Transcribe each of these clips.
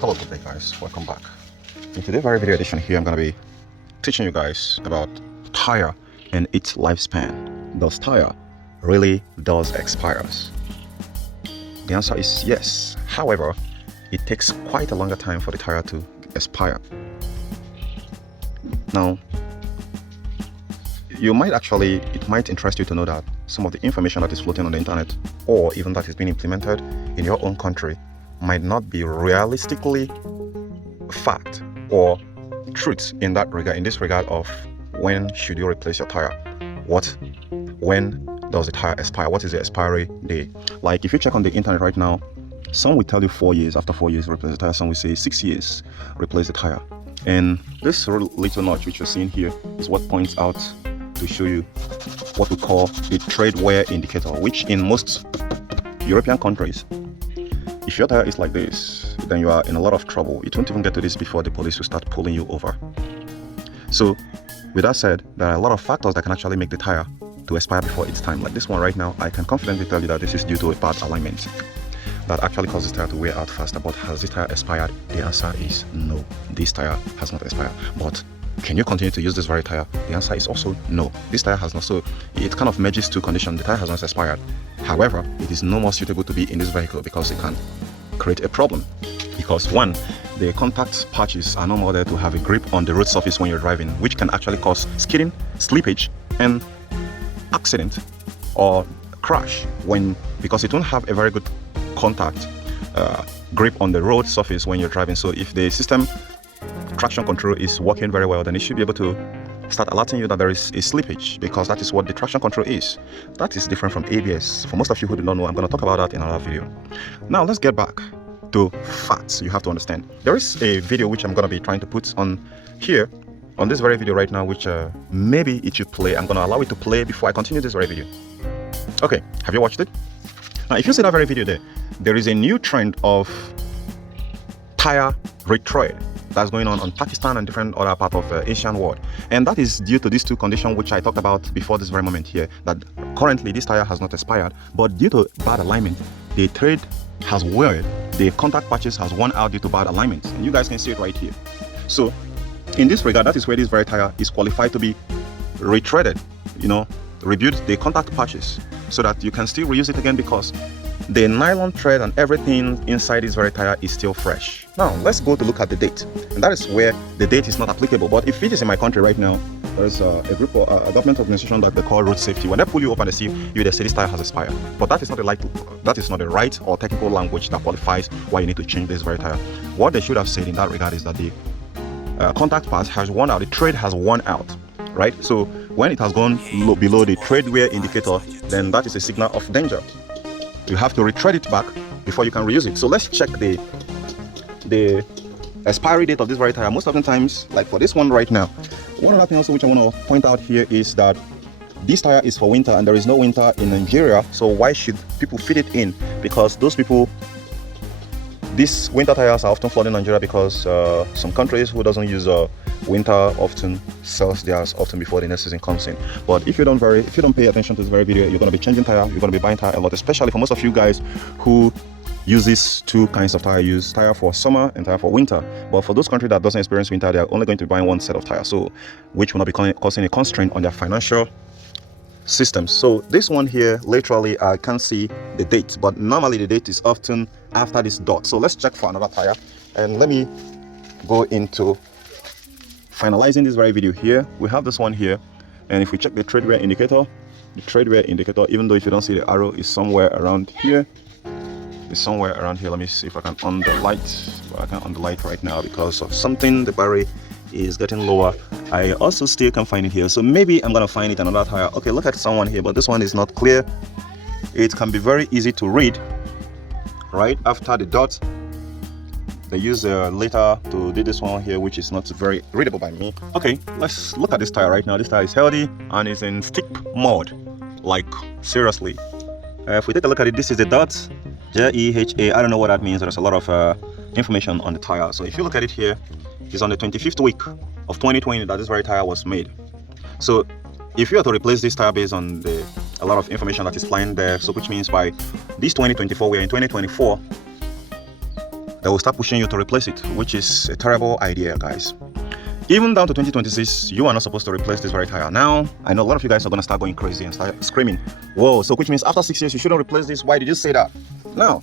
Hello, good day guys, welcome back. In today's very video edition here, I'm going to be teaching you guys about tire and its lifespan. Does tire really expires? The answer is yes. However, it takes quite a longer time for the tire to expire. Now, it might interest you to know that some of the information that is floating on the internet, or even that is being implemented in your own country, might not be realistically fact or truth in this regard of when should you replace your tire, when does the tire expire, what is the expiry day. Like if you check on the internet right now, some will tell you 4 years, after 4 years replace the tire, some will say 6 years replace the tire. And this little notch which you're seeing here is what points out to show you what we call the tread wear indicator, which in most European countries, if your tire is like this, then you are in a lot of trouble. You won't even get to this before the police will start pulling you over. So with that said, there are a lot of factors that can actually make the tire to expire before its time. Like this one right now, I can confidently tell you that this is due to a bad alignment that actually causes the tire to wear out faster. But has this tire expired? The answer is no. This tire has not expired. But can you continue to use this very tire? The answer is also no. This tire has not. So it kind of merges two conditions. The tire has not expired. However, it is no more suitable to be in this vehicle because it can create a problem. Because one, the contact patches are no more there to have a grip on the road surface when you're driving, which can actually cause skidding, slippage, and accident or crash because it won't have a very good contact grip on the road surface when you're driving. So if the system traction control is working very well, then it should be able to start alerting you that there is a slippage, because that is what the traction control is. That is different from ABS. For most of you who do not know, I'm going to talk about that in another video. Now let's get back to facts. You have to understand, there is a video which I'm going to be trying to put on here on this very video right now, which maybe it should play. I'm going to allow it to play before I continue this very video. Okay, have you watched it? Now if you see that very video there is a new trend of tire retread that's going on Pakistan and different other parts of the Asian world, and that is due to these two conditions which I talked about before this very moment here, that currently this tire has not expired, but due to bad alignment, the tread has weared, the contact patches has worn out due to bad alignment, and you guys can see it right here. So in this regard, that is where this very tire is qualified to be retreaded, rebuild the contact patches so that you can still reuse it again, because the nylon thread and everything inside this very tire is still fresh. Now let's go to look at the date, and that is where the date is not applicable. But if it is in my country right now, there's a group or a government organization that they call road safety. When they pull you up and they see you, they say this tire has expired. But that is not the right or technical language that qualifies why you need to change this very tire. What they should have said in that regard is that the contact pass has worn out, the tread has worn out, right? So when it has gone below the tread wear indicator, then that is a signal of danger. You have to retread it back before you can reuse it. So let's check the expiry date of this very tire. Most of the times, like for this one right now, one other thing also which I want to point out here is that this tire is for winter and there is no winter in Nigeria. So why should people fit it in? Because these winter tires are often flooded in Nigeria because some countries who doesn't use winter often sells theirs often before the next season comes in. But if you don't pay attention to this very video, you're going to be changing tire, you're going to be buying tire a lot, especially for most of you guys who use these two kinds of tire. Use tire for summer and tire for winter. But for those countries that doesn't experience winter, they are only going to be buying one set of tire, so which will not be causing a constraint on their financial system. So this one here, literally I can't see the date, but normally the date is often after this dot. So let's check for another tire, and let me go into finalizing this very video here. We have this one here, and if we check the tread wear indicator, even though if you don't see the arrow, is somewhere around here. It's somewhere around here. Let me see if I can on the light. I can't on the light right now because of something. The battery is getting lower. I also still can find it here, so maybe I'm gonna find it another tire. Okay, look at someone here, but this one is not clear. It can be very easy to read right after the dot. They use a letter to do this one here, which is not very readable by me. Okay, let's look at this tire right now. This tire is healthy and is in stick mode, like seriously. If we take a look at it, this is the dot, J-E-H-A. I don't know what that means. There's a lot of information on the tire. So if you look at it here, it's on the 25th week of 2020 that this very tire was made. So if you are to replace this tire based on a lot of information that is flying there, so which means by this 2024, we're in 2024, they will start pushing you to replace it, which is a terrible idea, guys. Even down to 2026, you are not supposed to replace this very tire. Now, I know a lot of you guys are going to start going crazy and start screaming, whoa, so which means after 6 years, you shouldn't replace this. Why did you say that? Now,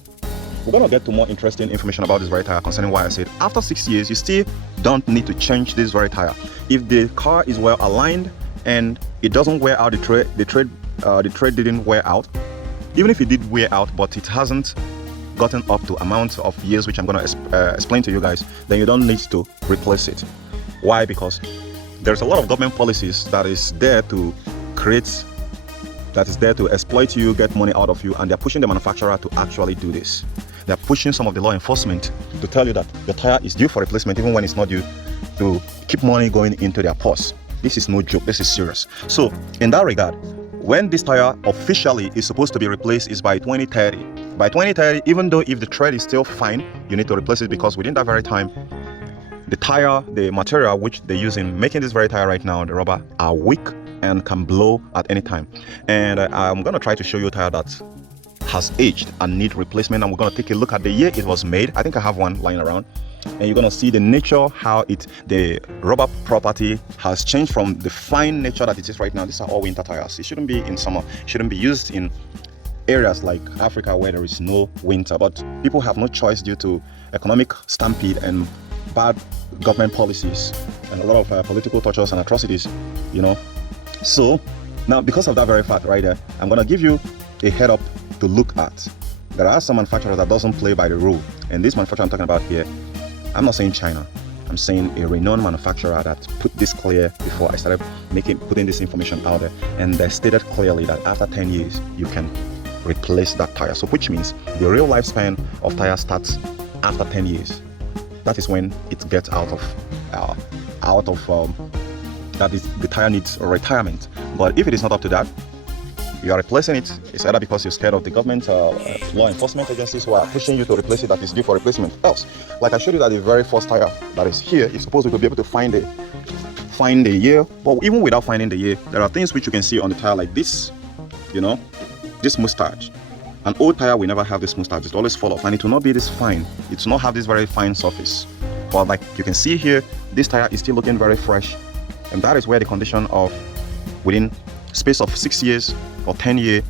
we're going to get to more interesting information about this very tire concerning why I said after 6 years, you still don't need to change this very tire. If the car is well aligned and it doesn't wear out, the tread didn't wear out, even if it did wear out, but it hasn't gotten up to amount of years, which I'm going to explain to you guys, then you don't need to replace it. Why? Because there's a lot of government policies that is there to exploit you, get money out of you, and they're pushing the manufacturer to actually do this. They're pushing some of the law enforcement to tell you that your tire is due for replacement even when it's not due, to keep money going into their purse. This is no joke, this is serious. So in that regard, when this tire officially is supposed to be replaced is by 2030. By 2030, even though if the tread is still fine, you need to replace it, because within that very time, the tire, the material which they use in making this very tire right now, the rubber, are weak and can blow at any time. And I'm going to try to show you a tire that has aged and need replacement, and we're going to take a look at the year it was made. I think I have one lying around, and you're going to see the nature, how the rubber property has changed from the fine nature that it is right now. These are all winter tires. It shouldn't be in summer, it shouldn't be used in areas like Africa where there is no winter, but people have no choice due to economic stampede and bad government policies and a lot of political tortures and atrocities, you know. So now, because of that very fact right there, I'm going to give you a head up to look at. There are some manufacturers that doesn't play by the rule, and this manufacturer I'm talking about here, I'm not saying China, I'm saying a renowned manufacturer that put this clear before I started putting this information out there, and they stated clearly that after 10 years you can replace that tire. So which means the real lifespan of tire starts after 10 years. That is when it gets out of that is, the tire needs a retirement. But if it is not up to that, you are replacing it. It's either because you're scared of the government, law enforcement agencies who are pushing you to replace it, that is due for replacement. Else, like I showed you that the very first tire that is here, you're supposed to be able to find the year. But even without finding the year, there are things which you can see on the tire like this, you know, this mustache. An old tire will never have this mustache. It always fall off, and it will not be this fine. It will not have this very fine surface. But like you can see here, this tire is still looking very fresh, and that is where the condition of within space of 6 years or 10 years,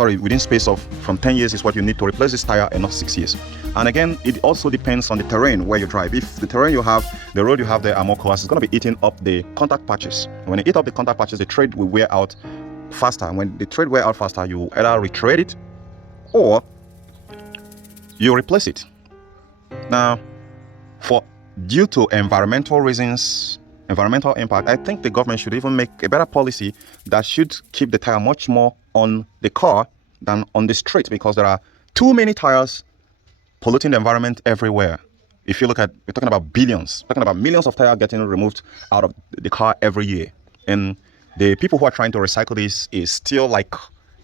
within space of from 10 years is what you need to replace this tire, and not 6 years. And again, it also depends on the terrain where you drive. If the terrain you have, the road you have there are more coarse, it's going to be eating up the contact patches. When you eat up the contact patches, the tread will wear out faster. And when the tread wear out faster, you either retread it or you replace it. Now, due to environmental reasons, environmental impact, I think the government should even make a better policy that should keep the tire much more on the car than on the street, because there are too many tires polluting the environment everywhere. If you look at, we're talking about billions, talking about millions of tires getting removed out of the car every year. And the people who are trying to recycle this is still like,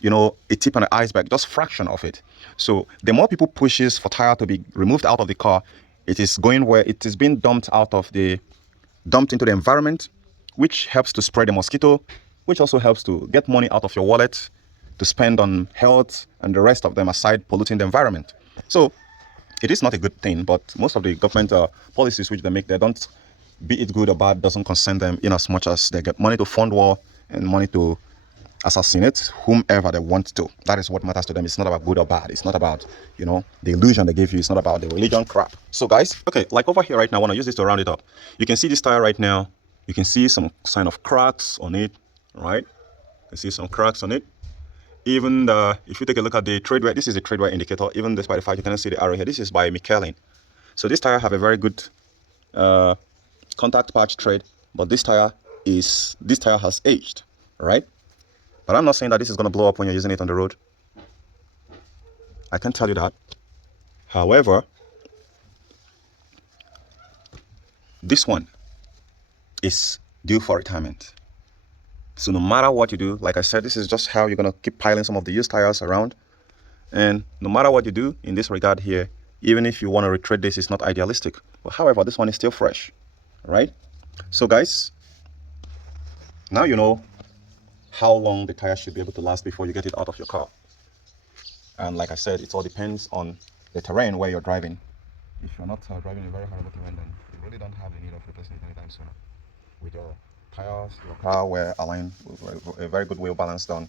you know, a tip on the iceberg, just fraction of it. So the more people pushes for tire to be removed out of the car, it is going where it is being dumped into the environment, which helps to spread the mosquito, which also helps to get money out of your wallet to spend on health and the rest of them aside polluting the environment. So it is not a good thing, but most of the government policies which they make, they don't, be it good or bad, doesn't concern them in as much as they get money to fund war and money to assassinate whomever they want to. That is what matters to them. It's not about good or bad. It's not about, you know, the illusion they give you. It's not about the religion crap. So guys, okay, like over here right now, I want to use this to round it up. You can see this tire right now. You can see some sign of cracks on it, right? You can see some cracks on it. Even if you take a look at the tread wear, this is the tread wear indicator. Even despite the fact you cannot see the arrow here, this is by Michelin. So this tire have a very good contact patch tread, but this tire has aged, right? But I'm not saying that this is going to blow up when you're using it on the road. I can tell you that. However, this one is due for retirement. So no matter what you do, like I said, this is just how you're going to keep piling some of the used tires around. And no matter what you do in this regard here, even if you want to retread this, it's not idealistic. But however, this one is still fresh, right? So guys, now you know how long the tire should be able to last before you get it out of your car. And like I said, it all depends on the terrain where you're driving. if you're not driving a very high equipment, then you really don't have the need of replacing it anytime soon. With your tires, your car were aligned with a very good wheel balance done,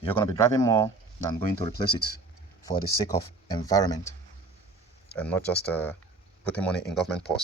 you're going to be driving more than going to replace it for the sake of environment and not just putting money in government purse.